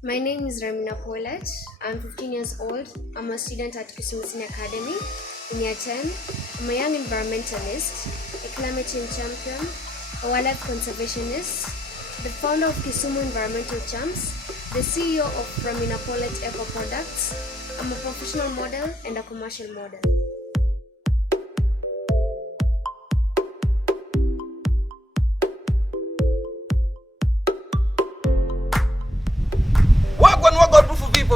My name is Ramina Polet. I'm 15 years old. I'm a student at Kisumu Academy in year 10. I'm a young environmentalist, a climate change champion, a wildlife conservationist, the founder of Kisumu Environmental Champs, the CEO of Ramina Polet Eco Products. I'm a professional model and a commercial model.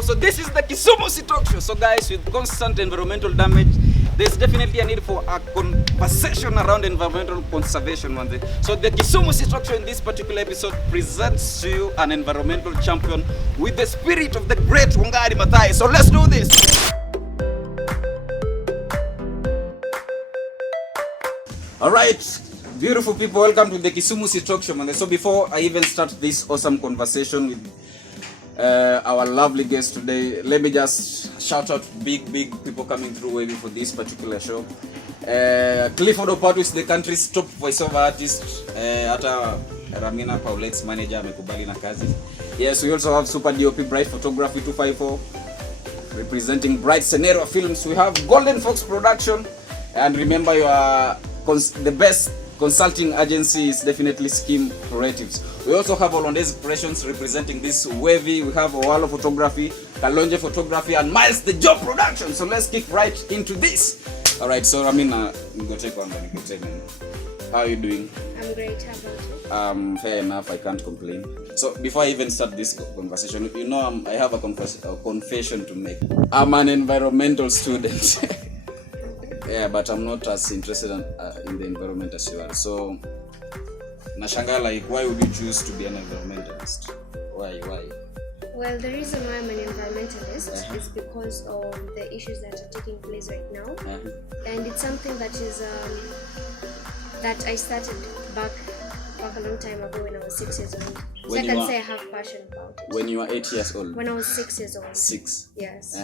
So this is the Kisumu Talk Show. So guys, with constant environmental damage, there's definitely a need for a conversation around environmental conservation one day. So the Kisumu Talk Show in this particular episode presents to you an environmental champion with the spirit of the great Wangari Maathai. So let's do this. Alright, beautiful people, welcome to the Kisumu Talk Show. So before I even start this awesome conversation with our lovely guest today, let me just shout out big people coming through waving for this particular show. Clifford Opatu is the country's top voiceover artist. Hata Ramina Paulet's manager amekubali na kazi. Yes, we also have Super DOP Bright Photography 254 representing Bright Senerwa Films. We have Golden Fox Production, and remember you are the best consulting agency is definitely Scheme Creatives. We also have Hollandaise Creations representing this wavy. We have Owalo Photography, Kalonje Photography, and Miles the Job Production. So let's kick right into this. All right, so Ramina, how are you doing? I'm great. How about you? Fair enough. I can't complain. So before I even start this conversation, you know, I have a confession to make. I'm an environmental student. Yeah, but I'm not as interested in the environment as you are. So, nashanga, like, why would you choose to be an environmentalist? Why? Well, the reason why I'm an environmentalist is because of the issues that are taking place right now, and it's something that is that I started back a long time ago when I was 6 years old. So I can say I have passion about it. When you were 8 years old? When I was 6 years old. 6? Yes.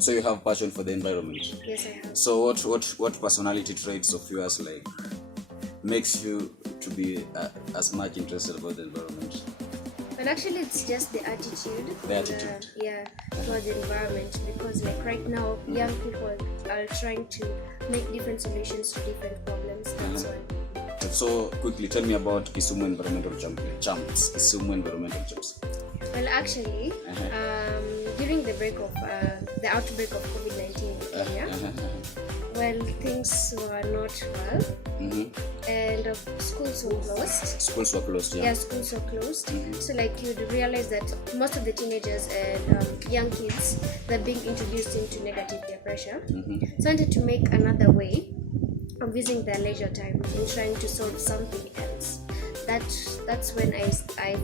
So you have passion for the environment? Yes, I have. So what personality traits of yours like makes you to be as much interested about the environment? Well, actually, it's just the attitude. The attitude? Towards the environment. Because like right now, young people are trying to make different solutions to different problems. That's why. So quickly, tell me about Kisumu Environmental Champs. Kisumu Environmental Champs. Well, actually, during the outbreak of COVID-19 in Kenya, well, things were not well, and schools were closed. Schools were closed, yeah. Yeah, schools were closed. So, like, you'd realize that most of the teenagers and young kids, they're being introduced into negative peer pressure. So, I wanted to make another way of using their leisure time in trying to solve something else. That's when I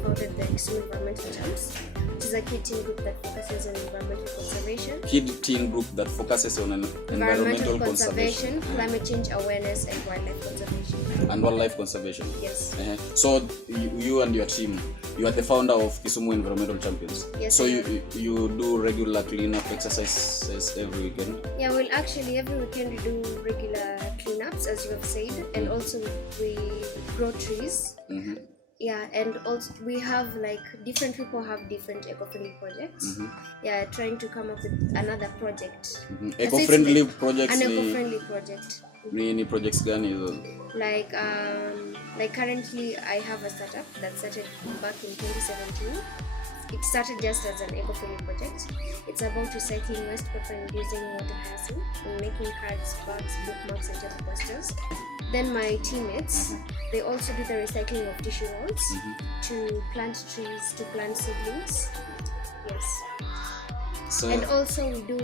founded the Kisumu Environmental Champs, which is a kid teen group that focuses on environmental conservation. Kid teen group that focuses on environmental conservation, climate change awareness, and wildlife conservation. And wildlife conservation. Yes. So you and your team, you are the founder of Kisumu Environmental Champions. Yes. So you do regular cleanup exercises every weekend? Yeah, well, actually every weekend we do regular cleanups, as you have said, and also we grow trees. Yeah, and also we have like different people have different eco-friendly projects. Yeah, trying to come up with another project. Eco-friendly projects. An eco-friendly project. Any projects gani? Like currently I have a startup that started back in 2017. It started just as an eco-friendly project. It's about recycling waste paper and using water hyacinth and making cards, bags, bookmarks, and paper posters. Then my teammates, they also do the recycling of tissue rolls to plant trees, to plant seedlings. Yes. So, and also we do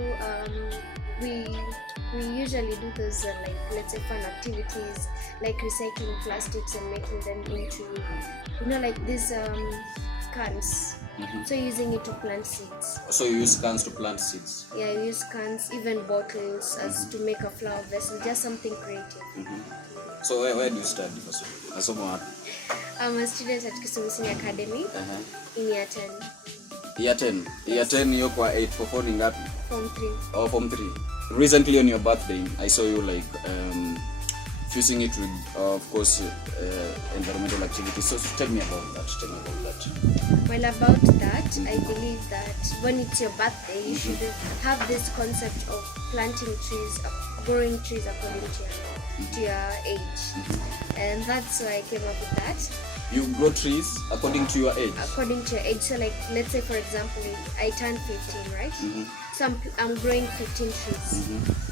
we usually do those like, let's say, fun activities like recycling plastics and making them into, like these cans. So using it to plant seeds. So you use cans to plant seeds? Yeah, you use cans, even bottles as to make a flower vessel, just something creative. So where do you study? I'm a student at Kisumu Academy in year 10. Year 10? Year 10 you're kwa 8 for phoning ngapi? Form 3. Oh, Form 3. Recently on your birthday, I saw you like fusing it with, of course, environmental activities. So tell me about that. Well, about that, I believe that when it's your birthday, you should have this concept of planting trees, growing trees according to your age. And that's why I came up with that. You grow trees according to your age? According to your age. So like, let's say for example, I turned 15, right? So I'm growing 15 trees.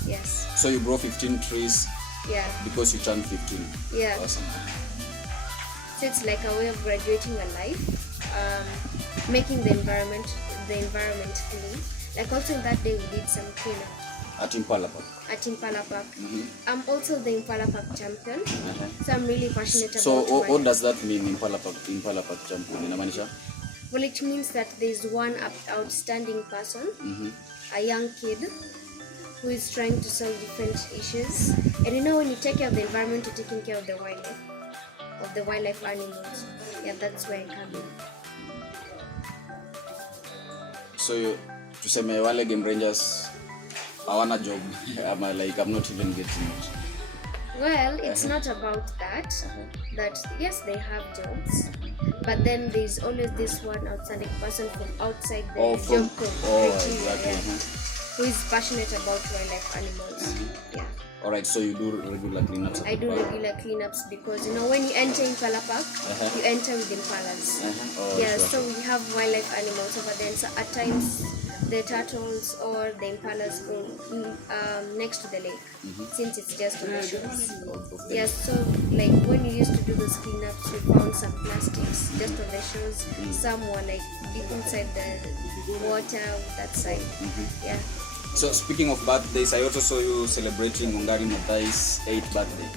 Yes. So you grow 15 trees? Yeah. Because you turned 15? Yeah. Awesome. So it's like a way of graduating a life, making the environment clean. Like also in that day we did some cleanup. At Impala Park? At Impala Park. I'm also the Impala Park champion, so I'm really passionate about So what does that mean, Impala Park champion? Inamaanisha? Well, it means that there's one outstanding person, a young kid, who is trying to solve different issues. And you know, when you take care of the environment, you're taking care of the wildlife animals. Yeah, that's where I come in. So tuseme wale game rangers hawana job. I'm not even getting it. Well, it's not about that. That yes, they have jobs, but then there's always this one outstanding person from outside the job criteria, who is passionate about wildlife animals. Yeah. All right. So you do regular cleanups? I do regular cleanups because you know when you enter Impala Park, you enter with impalas. So we have wildlife animals over there. So at times the turtles or the impalas go next to the lake, since it's just on the shores. Yes, so like when we used to do those cleanups, we found some plastics just on the shores. Some were like deep inside the water that side. Yeah. So speaking of birthdays, I also saw you celebrating Ongari Mathai's 8th birthday.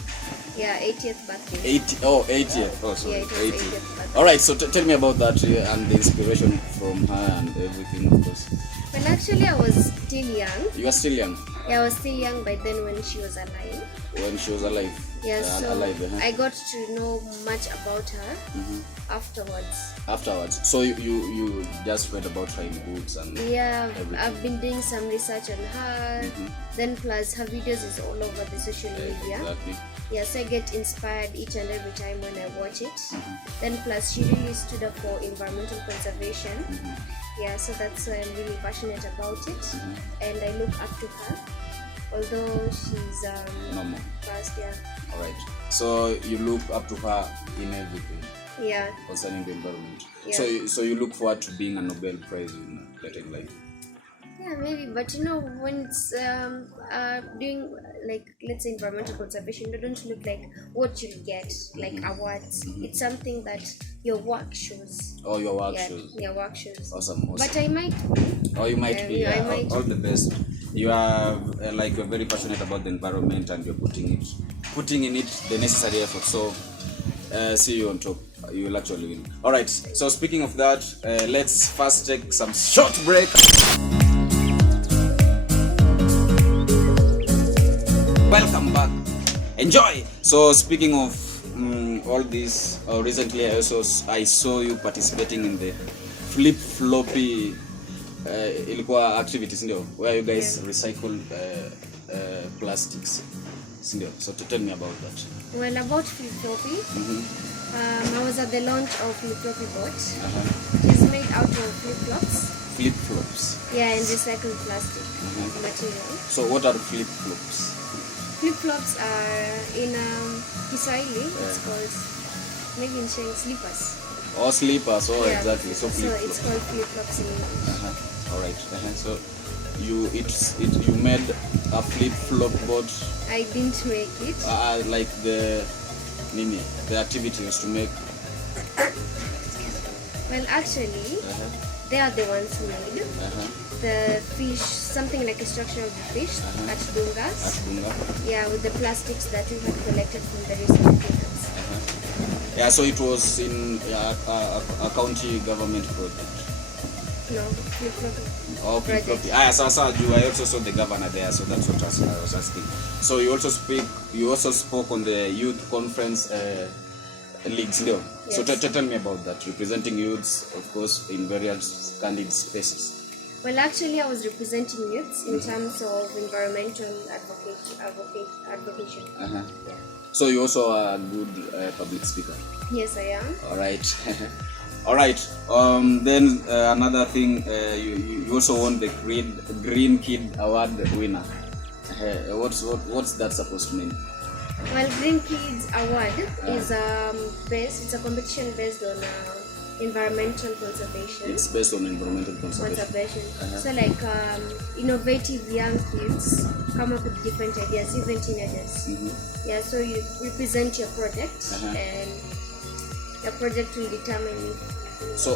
Yeah, 80th birthday. 80th. Oh, sorry. Yeah, 80th birthday. All right, so tell me about that and the inspiration from her and everything, of course. Well, actually, I was still young. You are still young? Yeah, I was still young by then when she was alive. When she was alive? Yeah, so I got to know much about her afterwards. So you just read about her in books and everything. I've been doing some research on her. Then plus her videos is all over the social media. Exactly. Yes, I get inspired each and every time when I watch it. Then plus she really stood up for environmental conservation. Yeah, so that's why I'm really passionate about it, and I look up to her. Although she's normal. Fast, yeah. All right. So you look up to her in everything. Yeah. Concerning the environment. Yeah. So you look forward to being a Nobel Prize in later in life. Yeah, maybe, but you know, when it's doing like let's say environmental conservation, they don't look like what you get, like awards. It's something that your work shows. Oh, your work shows. Your work shows. Awesome. But I might be. Oh, you might be. Yeah, I might. All the best. You are you're very passionate about the environment and you're putting in it the necessary effort. So see you on top. You will actually win. All right. So speaking of that, let's first take some short break. Welcome back. Enjoy. So speaking of all this, recently I saw you participating in the flip-floppy ilikuwa activities ndio where you guys recycle plastics ndio. So tell me about that. Well, about flip-floppy, I was at the launch of flip-floppy bot. It's made out of flip-flops. Flip-flops. Yeah, and recycled plastic material. So what are flip-flops? Flip-flops are in Kiswahili, it's called, maybe in Sheng, slippers. Oh, slippers. Oh, yeah. Exactly. So it's called flip-flops in English. All right. So you made a flip-flop board. I didn't make it. Like the activity was to make. Well, actually, they are the ones who made the fish, something like a structure of the fish at Dungas. Yeah, with the plastics that we had collected from the recycling. Yeah, so it was in a county government project. No, flip-floppy. Oh, flip-floppy. I also saw the governor there, so that's what I was asking. So you also spoke on the youth conference leagues, no? Yes. So tell me about that, representing youths, of course, in various candid spaces. Well, actually, I was representing youths in terms of environmental advocation. Uh-huh. Yeah. So you also are a good public speaker. Yes, I am. All right. All right. Then another thing, you also won the Green Kid Award winner. What's that supposed to mean? Well, Green Kids Award is it's a competition based on environmental conservation. It's based on environmental conservation. So like innovative young kids come up with different ideas, even teenagers. Yeah, so you represent your project and your project will determine if... So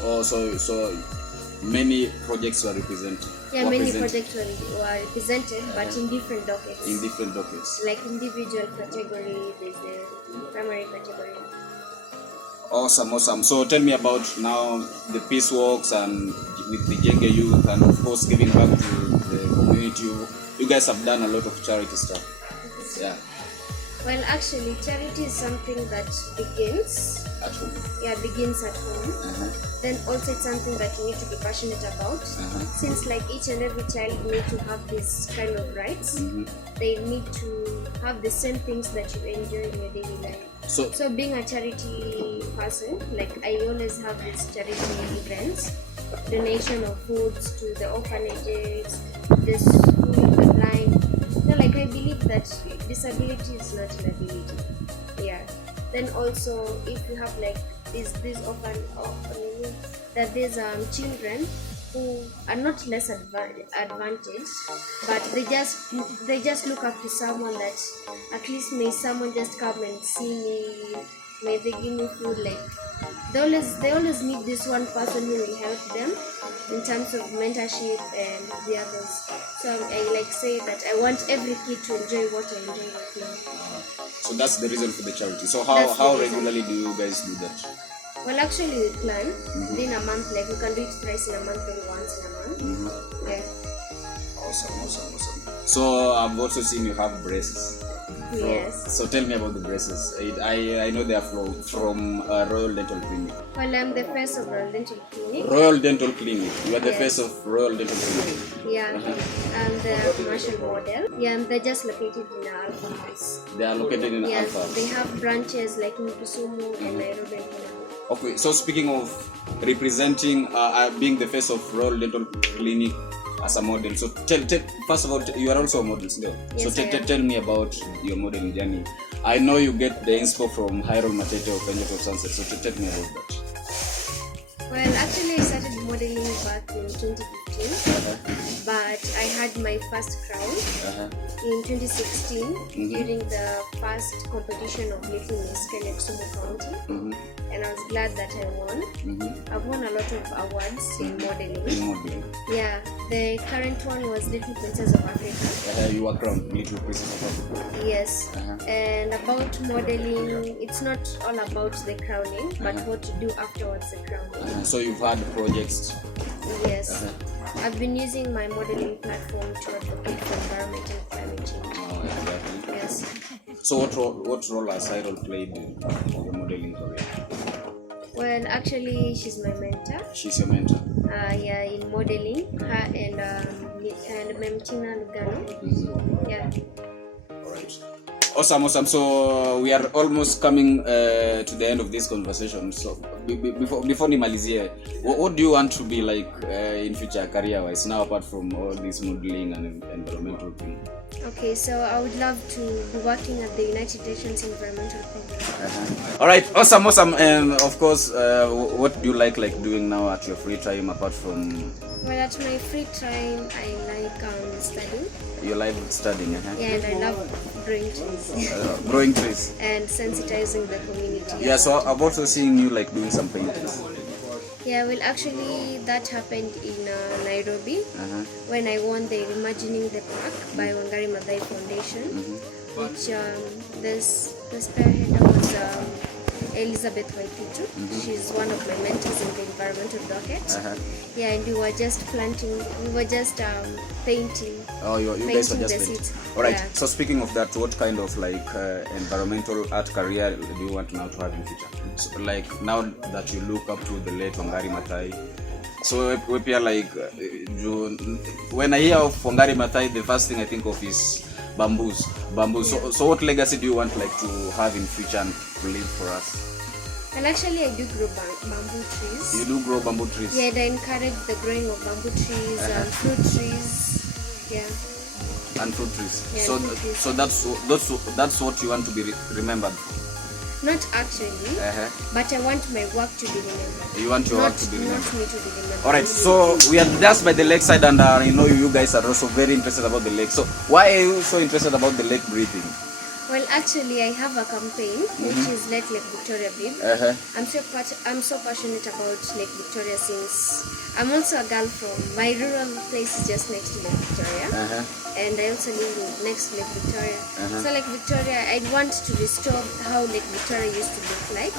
many projects were represented. Yeah, many projects were represented, but in different dockets. In different dockets. Like individual category, there's the primary category. Awesome. So tell me about now the peace walks and with the Jenge youth, and of course giving back to the community. You guys have done a lot of charity stuff. Yeah. Well, actually, charity is something that begins at home. Yeah, begins at home. Then also it's something that you need to be passionate about. Since like each and every child need to have this kind of rights, they need to have the same things that you enjoy in your daily life. So being a charity person, like I always have these charity events, donation of foods to the orphanages, the school of the blind. So like I believe that disability is not an ability. Yeah. Then also if you have like these that there's children who are not less advantaged, but they just look up to someone that at least may someone just come and see me, may they give me food. Like they always need this one person who will help them in terms of mentorship and the others. So I like say that I want every kid to enjoy what I enjoy right now. So that's the reason for the charity. So how regularly do you guys do that? Well, actually we plan within a month, like we can do it thrice in a month or once in a month. Yeah. Awesome. So I've also seen you have braces. Yes. So tell me about the braces. I know they are from Royal Dental Clinic. Well, I'm the face of Royal Dental Clinic. Royal Dental Clinic. You are the face of Royal Dental Clinic. Yeah. I'm the commercial model. Yeah, and they're just located in Alpha House. They are located in Alpha House. They have branches like in Kisumu and Nairobi. Okay, so speaking of representing, being the face of Royal Dental Clinic as a model, so first of all, you are also a model still. Yes, so tell me about your modeling journey. I know you get the inspo from Harold Matete of Angel of Sunset, so tell me about that. Well, actually I started modeling back in 2015, but I had my first crown in 2016 during the first competition of Little Miss Kenya Kisumu County. And I was glad that I won. I've won a lot of awards in modeling. Yeah, the current one was Little Princess of Africa. You were crowned Little Princess of Africa. Yes. And about modeling, it's not all about the crowning, but what to do afterwards the crowning. So you've had projects? Yes. I've been using my modeling platform to advocate for environment and climate change. Oh, exactly. Yes. So what role has Harold played in your modeling career? Well, actually, she's my mentor. She's your mentor? Yeah, in modeling. Her and Memtina Lugano. Yeah. Alright. Awesome. So we are almost coming to the end of this conversation. So before nimalizie, what do you want to be like in future career-wise now, apart from all this modeling and environmental thing? Okay, so I would love to be working at the United Nations Environmental Program. All right, awesome. And of course, what do you like doing now at your free time apart from? Well, at my free time, I like studying. You like studying, Yeah, and I love growing trees. Growing trees. And sensitizing the community. Yeah, so I've also seen you doing some paintings. Yeah, well, actually, that happened in Nairobi when I won the Imagining the Park by Wangari Maathai Foundation, which the spearheader was Elizabeth Waititu. She's one of my mentors in the environmental docket. Yeah, and we were just painting. Oh, you guys were just painting. All right. Yeah. So speaking of that, what kind of environmental art career do you want now to have in future? So, now that you look up to the late Wangari Maathai, So we appear like when I hear of Wangari Maathai, the first thing I think of is bamboos. Yeah. So what legacy do you want like to have in future and leave for us? Well, actually, I do grow bamboo trees. You do grow bamboo trees? Yeah, I encourage the growing of bamboo trees and fruit trees. Yeah. And fruit trees. Yeah, So fruit trees. so that's what you want to be remembered for. Not actually, but I want my work to be remembered. You want your work to be remembered. Not me to be remembered. All right. So we are just by the lakeside, and you guys are also very interested about the lake. So why are you so interested about the lake breathing? Well, actually, I have a campaign which is Let Lake Victoria Breathe. I'm so passionate about Lake Victoria since I'm also a girl from my rural place is just next to Lake Victoria, and I also live next to Lake Victoria. So Lake Victoria, I want to restore how Lake Victoria used to look like.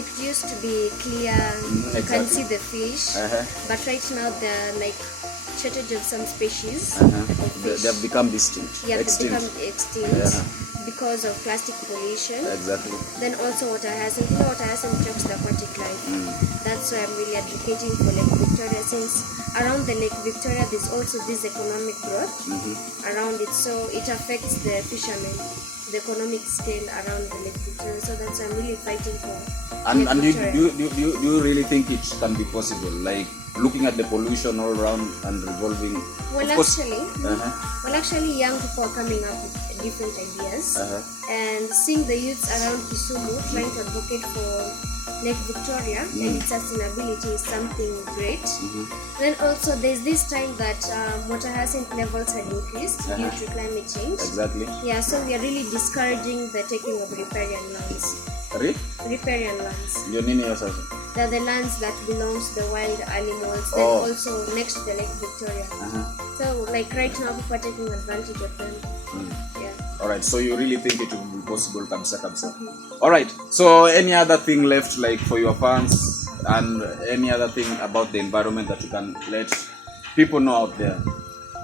It used to be clear, you can see the fish, but right now there are like shortage of some species of fish. They have become distinct. Yeah, they become extinct because of plastic pollution. Exactly. Then also water hyacinth chokes the aquatic life. That's why I'm really advocating for Lake Victoria, since around the Lake Victoria there's also this economic growth around it, so it affects the fishermen, the economic scale around the Lake Victoria. So that's why I'm really fighting for. And do you really think it can be possible? Like looking at the pollution all around and revolving. Well, actually, young people are coming up with different ideas, and seeing the youths around Kisumu trying to advocate for Lake Victoria and its sustainability is something great. Then also there's this time that water hyacinth levels had increased due to climate change. Exactly. Yeah, so we are really discouraging the taking of riparian lands. Riparian lands. They're the lands that belongs to the wild animals, then also next to the Lake Victoria. So like right now people are taking advantage of them. Yeah. Alright, so you really think it will be possible, kabisa. Alright, so any other thing left like for your fans and any other thing about the environment that you can let people know out there?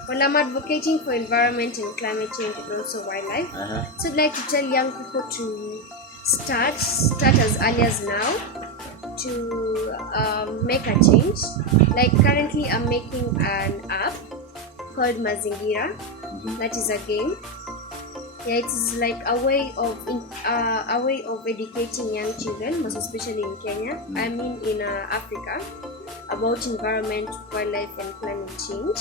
Well, I'm advocating for environment and climate change and also wildlife. So I'd like to tell young people to start as early as now to make a change. Like currently I'm making an app called Mazingira. That is a game. Yeah, it is like a way of educating young children, most especially in Kenya. I mean in Africa, about environment, wildlife, and climate change.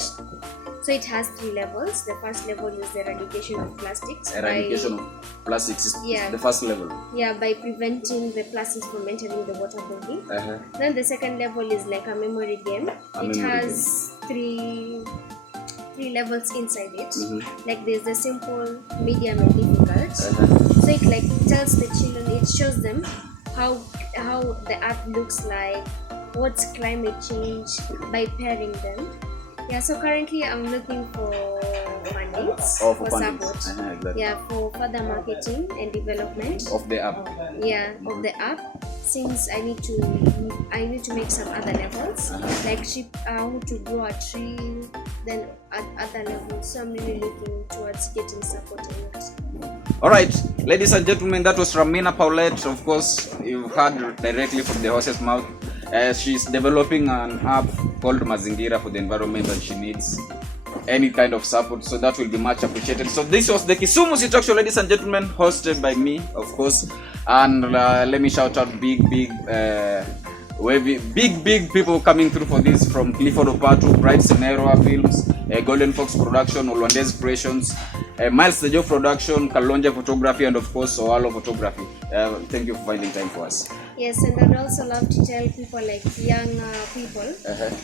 So it has 3 levels. The first level is the eradication of plastics. Eradication of plastics is the first level. Yeah, by preventing the plastics from entering the water body. Then the second level is like a memory game. It has 3 levels inside it. Like there's the simple, medium, and difficult. So it like tells the children, it shows them how the earth looks like, what's climate change, by pairing them. Yeah, so currently I'm looking for fundings for support. Exactly. Yeah, for further marketing and development of the app. Yeah, of the app. Since I need to make some other levels, like how to grow a tree, then at other levels. So I'm really looking towards getting support in it. Alright, ladies and gentlemen, that was Ramina Paulette. Of course, you've heard directly from the horse's mouth. She's developing an app called Mazingira for the environment, and she needs any kind of support, so that will be much appreciated. So this was the Kisumu Talk Show, ladies and gentlemen, hosted by me, of course, and let me shout out big people coming through for this, from Clifford Opatu, Bright Senerwa Films, Golden Fox Production, Olwandez Creations, Miles Tejo Production, Kalonja Photography, and of course Oalo Photography. Thank you for finding time for us. Yes, and I'd also love to tell people, like young people,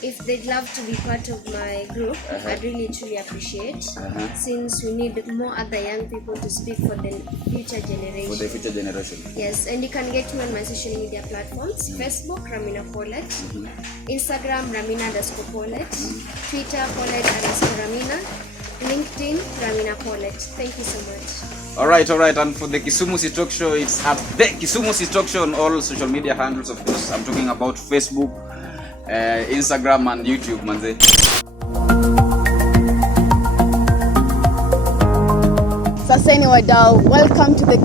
if they'd love to be part of my group, I'd really truly appreciate, since we need more other young people to speak for the future generation. For the future generation. Yes, and you can get me on my social media platforms: Facebook, Ramina Paulette, Instagram, Ramina_Paulette, Twitter, Paulette_Ramina, LinkedIn, Ramina Paulette. Thank you so much. Alright, and for the Kisumu Talk Show, it's at the Kisumu Talk Show on all social media handles, of course. I'm talking about Facebook, Instagram, and YouTube, manze. Sasa ni wadau, welcome to the